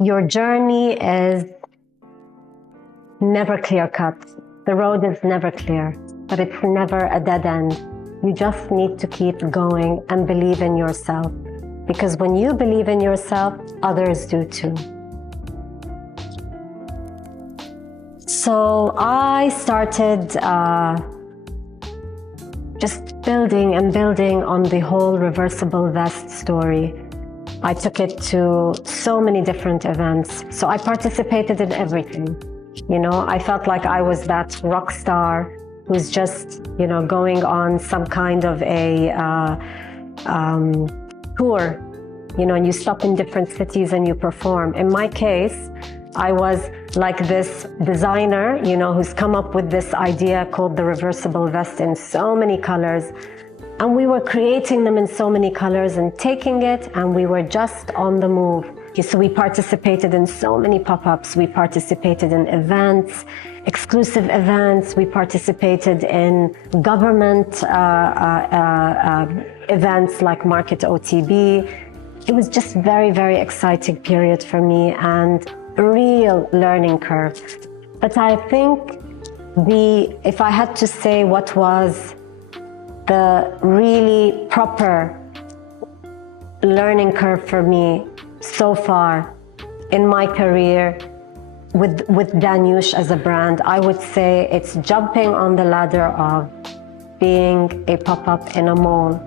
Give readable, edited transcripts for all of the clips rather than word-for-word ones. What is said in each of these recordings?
Your journey is never clear-cut. The road is never clear, but it's never a dead end. You just need to keep going and believe in yourself, because when you believe in yourself, others do too. So I started just building and building on the whole reversible vest story. I took it to so many different events. So I participated in everything. You know, I felt like I was that rock star who's just, you know, going on some kind of a tour, you know, and you stop in different cities and you perform. In my case, I was like this designer, you know, who's come up with this idea called the reversible vest in so many colors. And we were creating them in so many colors and taking it, and we were just on the move. So we participated in so many pop-ups. We participated in events, exclusive events. We participated in government events like Market OTB. It was just very, very exciting period for me and a real learning curve. But I think if I had to say what was the really proper learning curve for me so far in my career with Danyoush as a brand, I would say it's jumping on the ladder of being a pop-up in a mall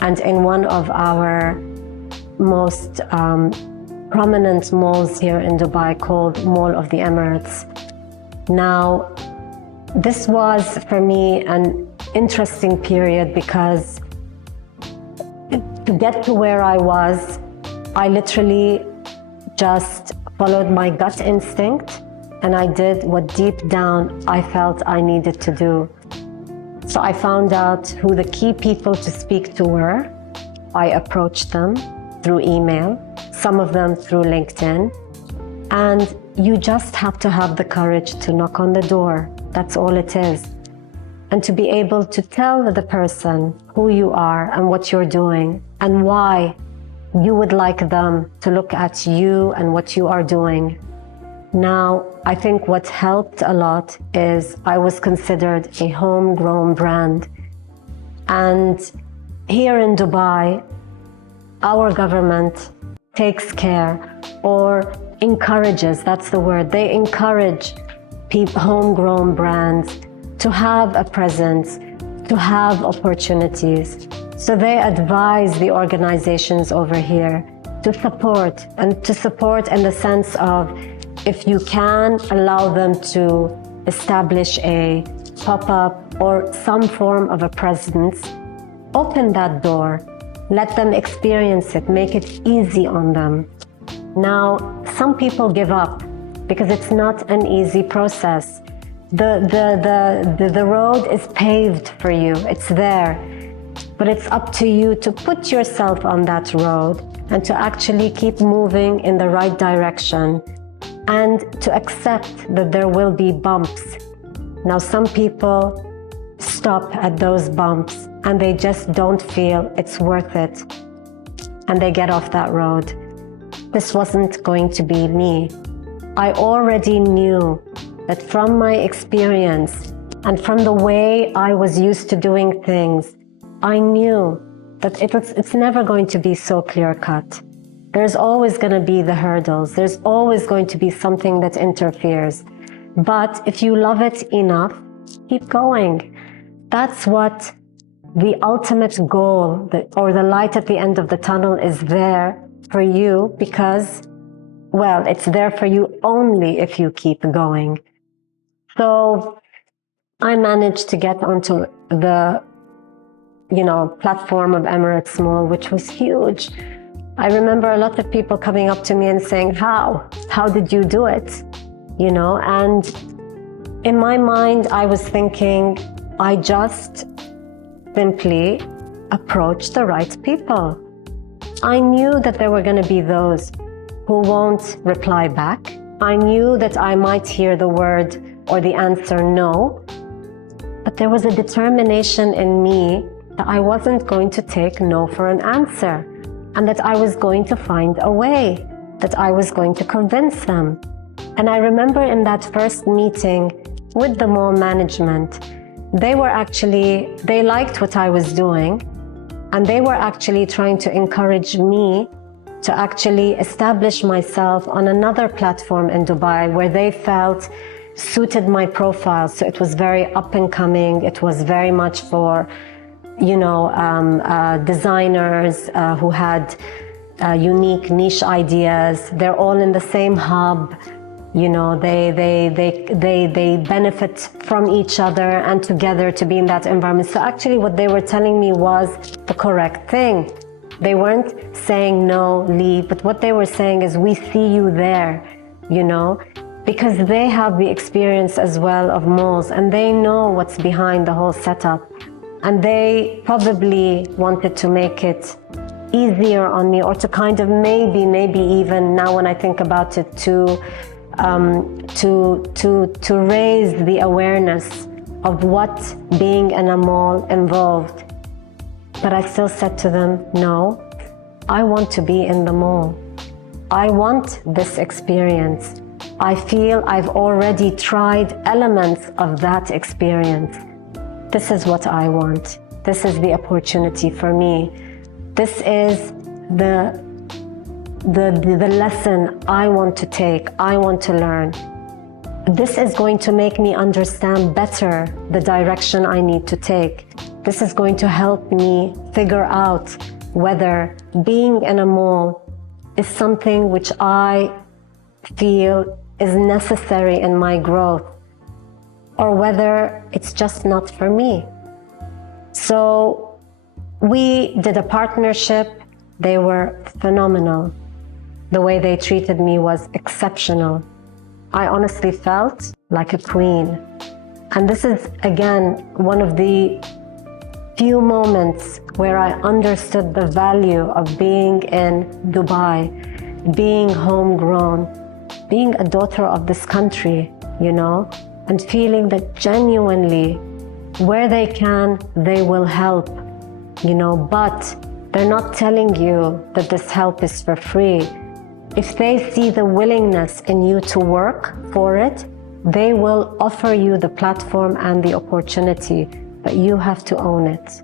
and in one of our most prominent malls here in Dubai called Mall of the Emirates. Now, this was for me an interesting period because to get to where I was, I literally just followed my gut instinct and I did what deep down I felt I needed to do. So I found out who the key people to speak to were. I approached them through email, some of them through LinkedIn, and you just have to have the courage to knock on the door. That's all it is. And to be able to tell the person who you are and what you're doing and why you would like them to look at you and what you are doing. Now, I think what helped a lot is I was considered a homegrown brand. And here in Dubai, our government takes care or encourages, that's the word, they encourage homegrown brands to have a presence, to have opportunities. So they advise the organizations over here to support, and to support in the sense of, if you can, allow them to establish a pop-up or some form of a presence, open that door, let them experience it, make it easy on them. Now, some people give up because it's not an easy process. The road is paved for you, it's there. But it's up to you to put yourself on that road and to actually keep moving in the right direction and to accept that there will be bumps. Now, some people stop at those bumps and they just don't feel it's worth it and they get off that road. This wasn't going to be me. I already knew that from my experience and from the way I was used to doing things, I knew that it's never going to be so clear-cut. There's always going to be the hurdles. There's always going to be something that interferes. But if you love it enough, keep going. That's what the ultimate goal, or the light at the end of the tunnel, is there for you because, well, it's there for you only if you keep going. So I managed to get onto the platform of Emirates Mall, which was huge. I remember a lot of people coming up to me and saying, how did you do it? And in my mind, I was thinking, I just simply approached the right people. I knew that there were going to be those who won't reply back. I knew that I might hear the word or the answer no, but there was a determination in me that I wasn't going to take no for an answer and that I was going to find a way. that I was going to convince them. And I remember in that first meeting with the mall management, they liked what I was doing, and they were actually trying to encourage me to actually establish myself on another platform in Dubai where they felt suited my profile. So it was very up and coming. It was very much for, designers who had unique niche ideas. They're all in the same hub. They benefit from each other and together to be in that environment. So actually what they were telling me was the correct thing. They weren't saying no, leave, but what they were saying is we see you there, because they have the experience as well of malls and they know what's behind the whole setup. And they probably wanted to make it easier on me, or to kind of maybe even now when I think about it, to raise the awareness of what being in a mall involved. But I still said to them, no, I want to be in the mall. I want this experience. I feel I've already tried elements of that experience. This is what I want. This is the opportunity for me. This is the lesson I want to take, I want to learn. This is going to make me understand better the direction I need to take. This is going to help me figure out whether being in a mall is something which I feel is necessary in my growth, or whether it's just not for me. So we did a partnership. They were phenomenal. The way they treated me was exceptional. I honestly felt like a queen. And this is, again, one of the few moments where I understood the value of being in Dubai, being homegrown, being a daughter of this country, and feeling that genuinely, where they can, they will help, but they're not telling you that this help is for free. If they see the willingness in you to work for it, they will offer you the platform and the opportunity, but you have to own it.